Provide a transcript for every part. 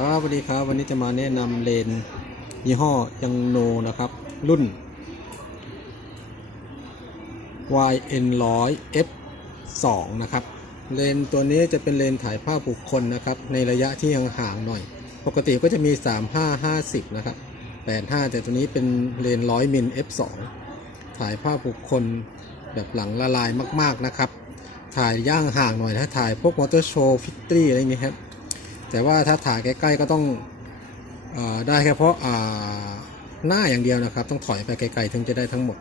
ครับสวัสดีครับ วันนี้จะมาแนะนำเลนยี่ห้อยังโนนะครับ รุ่น YN 100 F 2นะครับ เลนตัวนี้จะเป็นเลนถ่ายภาพบุคคลนะครับ ในระยะที่ห่างๆหน่อย ปกติก็จะมี 35 50 นะครับ 85 แต่ตัวนี้เป็นเลน 100 มิล F 2ถ่ายภาพบุคคลแบบหลังละลายมากๆนะครับ ถ่ายย่างห่างหน่อยถ้าถ่ายพวกมอเตอร์โชว์ ฟิตตี้อะไรอย่างเงี้ยครับ แต่ว่าถ้าถ่ายใกล้ๆก็ต้องอได้แค่เพราะาหน้าอย่างเดียวนะครับ ต้องถอยไปไกลๆถึงจะได้ทั้งหมด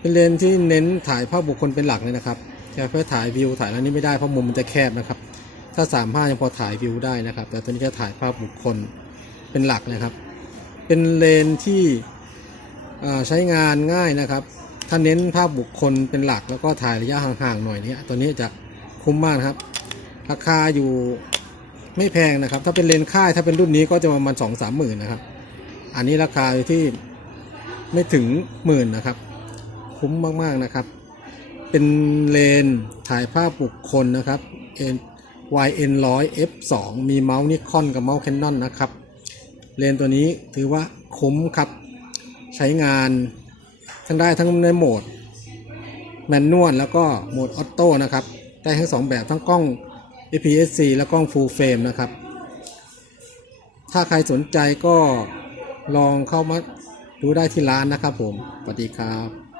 เป็นเลนที่เน้นถ่ายภาพบุคคลเป็นหลักเลยนะครับแต่เพื่อถ่ายวิวถ่ายแล้วนี่ไม่ได้เพราะมุมมันจะแคบนะครับ ถ้าสามห้ายังพอถ่ายวิวได้นะครับ แต่ตัวนี้จะถ่ายภาพบุคคลเป็นหลักนะครับ เป็นเลนที่ใช้งานง่ายนะครับถ้าเน้นภาพบุคคลเป็นหลักแล้วก็ถ่ายระยะห่างๆหน่อยเนี่ยตัวนี้จะคุ้มมากครับ ราคาอยู่ ไม่แพงนะครับ ถ้าเป็นเลนส์ค่ายถ้าเป็นรุ่นนี้ก็จะประมาณสองสามหมื่นนะครับ อันนี้ราคาอยู่ที่ไม่ถึงหมื่นนะครับ คุ้มมากๆนะครับ เป็นเลนส์ถ่ายภาพบุคคลนะครับ YN 100 F 2 มีเมาส์นิคอนกับเมาส์แคนนอนนะครับ เลนส์ตัวนี้ถือว่าคุ้มครับ ใช้งานทั้งได้ทั้งในโหมดแมนนวลแล้วก็โหมดออโต้นะครับ ได้ทั้งสองแบบทั้งกล้อง APS-C และกล้อง Full Frame นะครับ ถ้าใครสนใจก็ลองเข้ามาดูได้ที่ร้านนะครับผม สวัสดีครับ